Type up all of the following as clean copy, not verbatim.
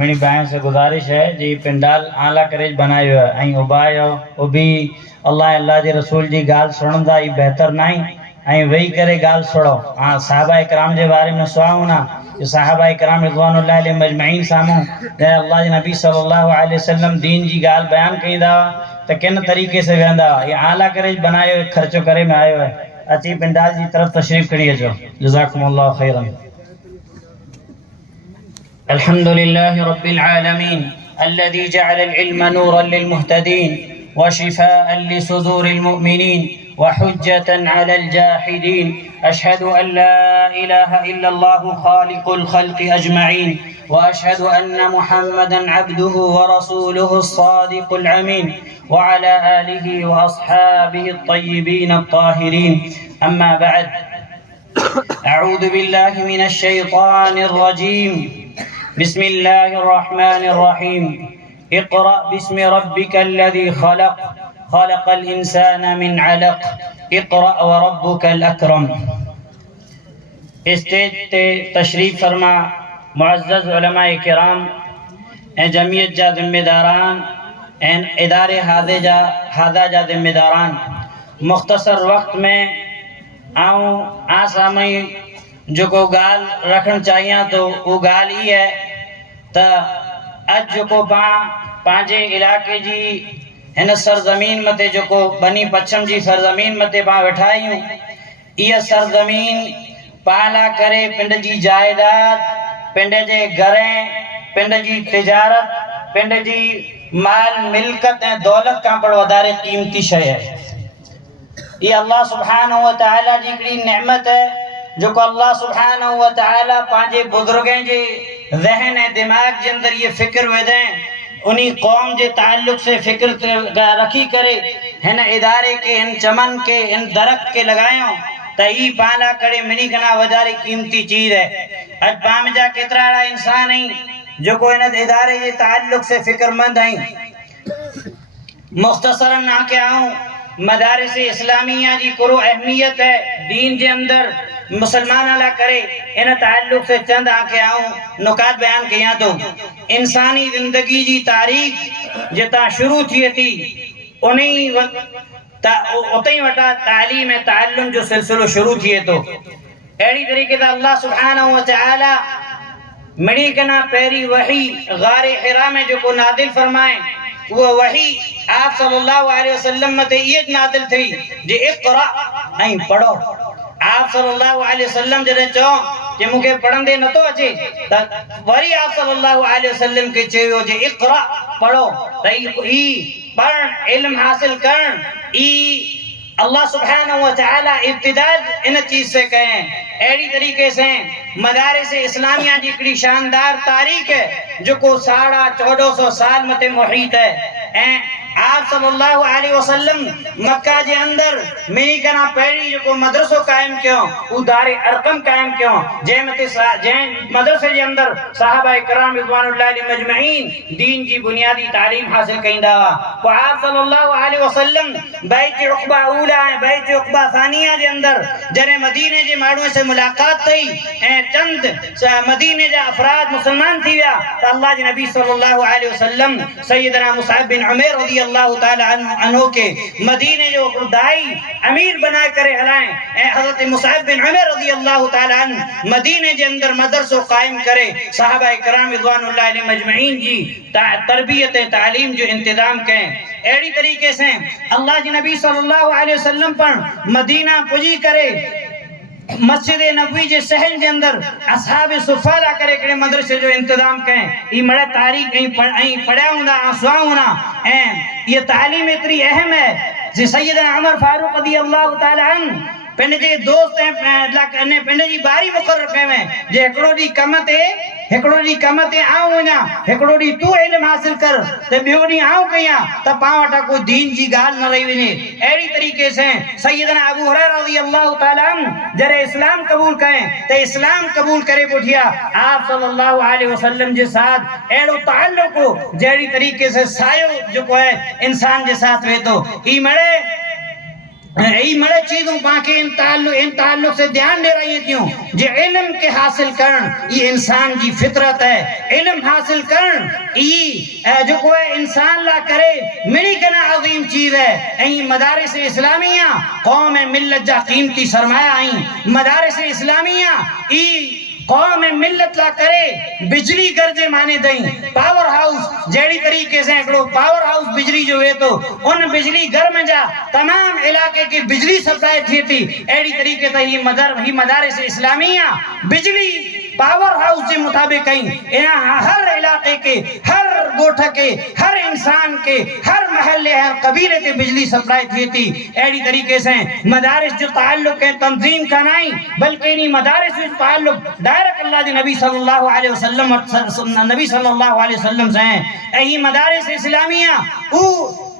मेरी बहन से गुजारिश है जी पिंडाल आला करेज बनायो है ऐं उबायो वो भी अल्लाह अल्लाह जे रसूल जी गाल सुनंदा ही बेहतर नहीं ऐं वही करे गाल सुनो। हाँ साहबा इकराम जे बारे में सुआऊं ना कि साहबा इकराम रिज़वानुल्लाह अलैहिम मजमईन सामू जै अल्लाह जे नबी सल्लल्लाहु अलैहि वसल्लम दीन जी गाल बयान कईंदा त किन तरीके से वेंदा ये आला करेज बनायो खर्चो करे में आयो है। अची पिंडाल जी तरफ तशरीफ खणी अचो। जज़ाकुमुल्लाहु खैरन। الحمد لله رب العالمين الذي جعل العلم نورا للمهتدين وشفاء لصدور المؤمنين وحجة على الجاحدين. أشهد أن لا إله إلا الله خالق الخلق أجمعين وأشهد أن محمدا عبده ورسوله الصادق الأمين وعلى آله وأصحابه الطيبين الطاهرين. أما بعد، أعوذ بالله من الشيطان الرجيم. بسم الله الرحمن الرحيم. اقرأ باسم ربك الذي خلق خلق الإنسان من علق اقرأ وربك الأكرم. स्टेज ते तशरीफ़ फरमा मुअज़्ज़ज़ उलमाए किराम ऐं जमीयत जा ज़िम्मेदारान ऐं इदारे हादा जा ज़िम्मेदारान, मुख़्तसर वक़्त में आऊं आसामी जो को गाल रखण चाहियां तो वो गाल ही है त अज जो को पांजे इलाके जी हिन सरजमीन मते जो को बनी पच्छम जी सरजमीन मते पा वेठा आहियूं। इहा सरजमीन पाला करे पिंड जी जायदाद, पिंड जे घरें, पिंड जी तिजारत, पिंड जी माल मिल्कत ऐं दौलत का बड़ वधारे कीमती शय है। ये अल्लाह सुब्हानहु व तआला जी हिकिड़ी नेमत है जो को अल्लाह सुब्हानहु व तआला पंहिंजे बुजुर्गनि जे ज़हन ऐं दिमाग़ जे अंदर ये फिक्र विधईं, उन्हीं कौम जे ताल्लुक से फिक्र रखी करे हिन इदारे के, हिन चमन के, हिन दरख्त के लगायो त ई पाला करे मिनी कना वधारे कीमती चीज है। अज पाम जा केतरा अड़ा इंसान आहिनि जो को हिन इदारे जे ताल्लुक से फिक्रमंद आहिनि। मुख़्तसरन आके आऊं मदारिस इस्लामिया जी कुरो अहमियत है दीन जे अंदर मुसलमान अला करे इन ताल्लुक से चंद आके आऊं नुकात बयान किया तो इंसानी जिंदगी जी तारीख जिता शुरू थिए थी उन्हीं उतई वटा तालीम ऐं ताल्लुम जो सिलसिलो शुरू थिए तो। अहिड़ी तरीक़े सां अल्लाह सुब्हानहु व तआला मिड़ी कना पहिरीं वही गारे हिरा में जेको नादिल फरमाए वो वही आप सल्लल्लाहु अलैहि वसल्लम मते ये नादिल थी जे इक़रा ऐं पढ़ो। आप सल्लल्लाहु अलैहि वसल्लम जॾहिं चओ कि मूंखे पढ़ंदे नथो अचे त वरी आप सल्लल्लाहु अलैहि वसल्लम खे चयो जे इक़रा पढ़ो त ई पढ़ण इल्म हासिल करण ई अल्लाह सुब्हानहु व तआला इब्तिदा इन चीज से कहें। अहिड़ी तरीक़े से मदारिस इस्लामिया जी हिकिड़ी शानदार तारीख़ है जो को 1450 साल मते मुहीत है ऐं आप सल्लल्लाहु अलैहि वसल्लम मक्का जे अंदर मिनी कना पहिरीं जेको मदरसो कायम कयो उ दारे अरकम कायम कयो जंहिं मते जंहिं मदरसे जे अंदर साहबा इकराम रिज़वानुल्लाह अलैहिम अजमईन दीन जी बुनियादी तालीम हासिल कईंदा हुआ। पोइ आप सल्लल्लाहु अलैहि वसल्लम बैत उक़बा ऊला ऐं बैत उक़बा सानिया जे अंदर जॾहिं मदीने जे माण्हुनि से मुलाक़ात थई ऐं चंद मदीने जा अफराद मुसलमान थी विया त अल्लाह जे नबी सल्लल्लाहु अलैहि वसल्लम सैयदना मुसअब बिन उमैर रज़ियल्लाहु तआला अन्हु के मदीने जो दाई अमीर बना करे हलाएं ऐं हज़रत मुसअब बिन उमैर रज़ियल्लाहु तआला अन्हु मदीने जे अंदर मदरसो कायम करे साहबा इकराम रिज़वानुल्लाह अलैहिम अजमईन जी तरबियत ऐं तालीम जो इंतजाम करें। अहिड़ी तरीक़े से अल्लाह जे नबी सल्लल्लाहु अलैहि वसल्लम पर मदीना पुजी करे मस्जिद नबवी जे सहन जे अंदर असहाब सुफ़ा ला करे हिकिड़े मदरसे जो इंतजाम करें। ई मड़ा तारीख़ ऐं पढ़िया हूंदा आसवा हूंदा ऐं ये तालीम एतिरी अहम है जे सैयदना उमर फारूक रज़ियल्लाहु तआला अन्हु पिंड जे दोस्त ऐं पिंड जी बारी मुक़रर कयो जे हिकिड़ो ॾींहुं कम ते आऊं वञा, हिकिड़ो ॾींहुं तूं इल्मु हासिल कर त ॿियो ॾींहुं आऊं कयां त पाण वटां कोई दीन जी ॻाल्हि न रही वञे। अहिड़ी तरीक़े से सैयदना अबू हुरैरा रज़ियल्लाहु तआला अन्हु जॾहिं इस्लाम क़बूल करें त इस्लाम क़बूल करे पुठिया आप सल्लल्लाहु अलैहि वसल्लम जे साथ अहिड़ो ताल्लुक़ हो जहिड़ी तरीक़े से सायो जेको है इंसान जे साथ वेहे थो। ई मड़े यही मड़े चीजों बाकी इन ताल्लुक से ध्यान दे रही क्यों जे इल्म के हासिल करण ये इंसान की फितरत है। इल्म हासिल करण ये जो कोई इंसान ला करे मिली कना अजीम चीज है। यही मदारिस इस्लामिया कौम मिल्लत जा कीमती सरमाया आई। मदारिस इस्लामिया ई कौम मिल्लत ला करे बिजली गर्जे माने दई पावर हाउस जड़ी तरीके से एकड़ो पावर हाउस बिजली जो है तो उन बिजली घर में जा तमाम इलाके की बिजली सप्लाई थी एड़ी तरीके से ही मदारिस इस्लामिया बिजली पावर हाउस के मुताबिक कहीं हर इलाके के हर गोठ के हर इंसान के हर महल्ले हर कबीले के बिजली सप्लाई थी एड़ी तरीके से मदारिस जो ताल्लुक है तंजीम का नहीं बल्कि इन मदारिस जो ताल्लुक डायरेक्ट अल्लाह के नबी सल्लल्लाहु अलैहि वसल्लम से हैं। यही मदारिस इस्लामिया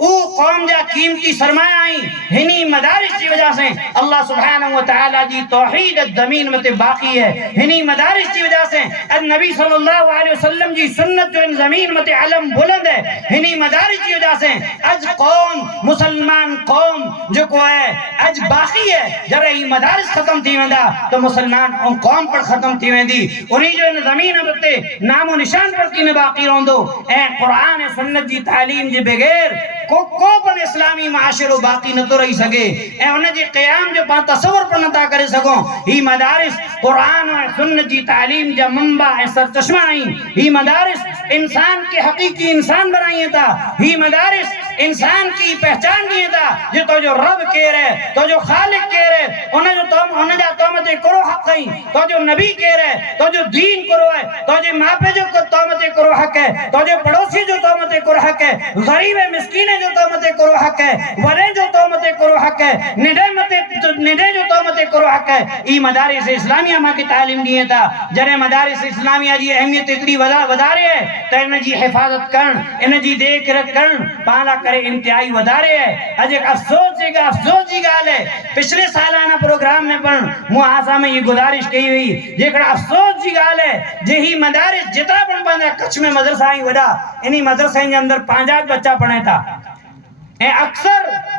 ऊ कौम जा कीमती सरमाया आई। हिनी मदारिस की वजह से अल्लाह सुब्हानहु व तआला जी तौहीद ज़मीन में बाकी है। हिनी मदारिस की वजह से नबी सल्लल्लाहु अलैहि वसल्लम जी सुन्नत जो इन ज़मीन में अलम बुलंद है। हिनी मदारिस की वजह से आज कौम मुसलमान कौम जो को है आज बाकी है। जरा ये मदारिस खत्म थी वेंदा तो मुसलमान कौम पर खत्म थी वेंदी। उन्हीं जो इन ज़मीन में नामो निशान पर की में बाकी रहंदो ऐ कुरान सुन्नत जी तालीम जे बगैर को पण इस्लामी माशरो बाकी न तो रही सके ए उन जे क़याम जो पा तसव्वुर पण नथा करे सको। ही मदारिस कुरान और सुन्नत जी तालीम जा मंबा ए सरचश्मा आई। ही मदारिस इंसान के हकीकी इंसान बनाई था। ही मदारिस इंसान की पहचान दिए था जो तो जो रब कह रहे तो जो खालिक कह रहे उन्हें जो तुम उन्हें जा तोमते करो हक है तो जो नबी कह रहे तो जो दीन करो है तो जो मापे जो तोमते करो हक है तो जो पड़ोसी जो तोमते करो हक है गरीब मिस्कीन जो तोमते करो हक है वरे जो तोमते करो हक है निडे जो तोमते करो हक है। ई मदारिस इस्लामिया मां की तालीम दिए था। जरे मदारिस इस्लामिया जी अहमियत इतनी वधारे है तो इन जी हिफाजत करण इन जी देख रेख करण पाला करे इंतहाई वधारे है। अज एक अफसोस जी गाल है पिछले सालाना प्रोग्राम में पण मुआसा में ये गुजारिश की हुई जेकड़ा अफसोस जी गाल है जे ही मदारिस जितना पण पंजा कच्छ में मदरसा आई वडा इन्हीं मदरसा के अंदर 5 बच्चा पढ़े था ए अक्सर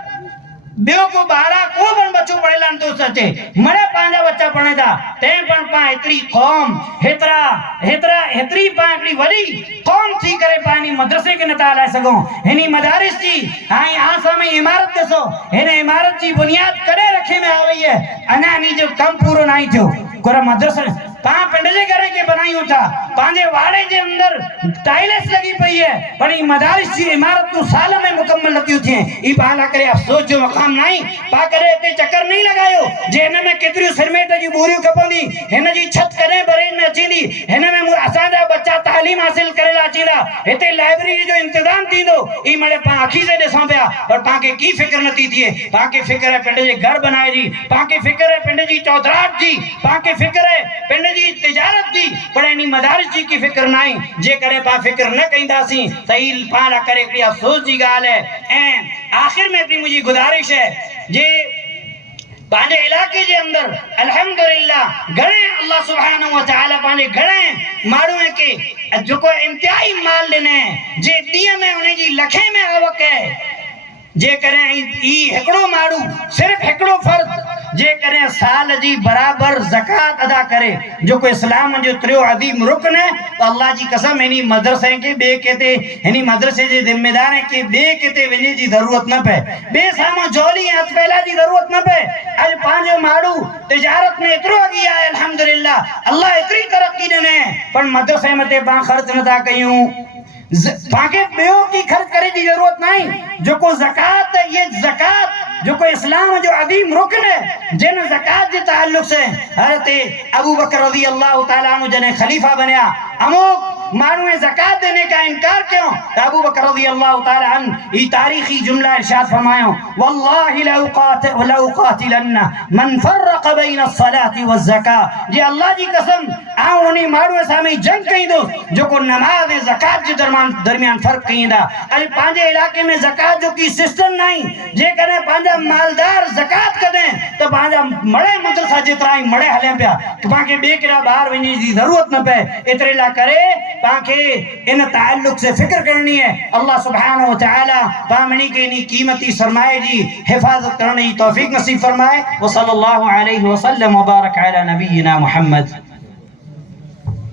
बेओ को 12 को पण बच्चो पढ़ेला तो सचे मरे 5 बच्चा पढ़े था ते पण पा इतरी कौम हेतरी पा इतनी वडी कौम थी करे पानी मदरसे के नता ला सको। हिनी मदारिस जी हां यहां सामे इमारत दसो हेने इमारत जी बुनियाद करे रखे में आ गई है अना नी जो कम पूरो नहीं थियो कोरा मदरसा पा पिंडले करे के बनाई था पांजे वाड़े के अंदर टाइल्स लगी पई है पर ई मदारिस जी इमारत को साल में मुकम्मल लगी थी। ई पाला करे अफसोस जो मकाम नहीं पा करे ते चक्कर नहीं लगायो जे इन में केतरी सिरमेट जी बोरियो खपंदी इन जी छत करे बरेन में अचींदी इन में मुर असादा बच्चा तालीम हासिल करेला अचींदा इते लाइब्रेरी जो इंतजाम थींदो ई मड़े पा आखी से देसा पिया पर पाके की फिक्र नती थिए पाके फिक्र है पिंड जे घर बनाए जी पाके फिक्र है पिंड जी चौधराट जी पाके फिक्र है पिंड जी तिजारत दी पर इनी मदारिस जी की फिक्र नहीं जे करे पा फिक्र न कइंदासी सही पाला करे की अफसोस जी गाल है। ए आखिर में अपनी मुझे गुजारिश है जे पांजे इलाके जे अंदर अल्हम्दुलिल्लाह घणे अल्लाह सुब्हानहु व तआला पांजे घणे माड़ू है के जो को इंतहाई माल लेने जे दिए में उन्हें जी लखे में आवक है जे करे ई एकड़ो माड़ू सिर्फ एकड़ो फर्ज जे करे साल जी बराबर ज़कात अदा करे जो को इस्लाम जो त्रियो अदीम रुकन है तो अल्लाह जी कसम इनी मदरसे के बे केते इनी मदरसे जे जिम्मेदार है के बे केते वने जी जरूरत न पे बे सामा जोली हाथ पहला जी जरूरत न पे। आज पांचो माड़ू तिजारत में इतरो अगी है अल्हम्दुलिल्लाह अल्लाह इतनी तरक्की देने पर मदरसे मते बा खर्च न था कयूं पाके बेओ की खर्च करे की जरूरत नहीं। जो को ज़कात है ये ज़कात जो को इस्लाम जो अदीम रुकन है जिन ज़कात के ताल्लुक से हज़रत अबू बकर रज़ी अल्लाह तआला अन्हु जने खलीफा बनया अमुक मानू ज़कात देने का इनकार क्यों अबू बकर रज़ी अल्लाह तआला अन्हु ई तारीखी जुमला इरशाद फरमायो वल्लाहि ला उक़ातिलन्ना मन फर्रक़ बैन अस्सलाति वज़्ज़कात जे अल्लाह जी कसम आ उनी मानू सामे जंग कईंदो जो को नमाज ज़कात जे दरमियान फर्क कईंदा। अज पांजे इलाके में ज़कात जो की सिस्टम नहीं जे करे पांजा मालदार ज़कात कदे तो पांजा मड़े मदरसा जितरा ही मड़े हले पिया तो पाके बेकरा बाहर वने जी जरूरत न पे इतरे ला करे पाके इन ताल्लुक से फिक्र करनी है। अल्लाह सुब्हानहु व तआला पामणी के नी कीमती सरमाए जी हिफाजत करने की तौफीक नसीब फरमाए। व सल्लल्लाहु अलैहि वसल्लम व बारक अला नबीना मुहम्मद।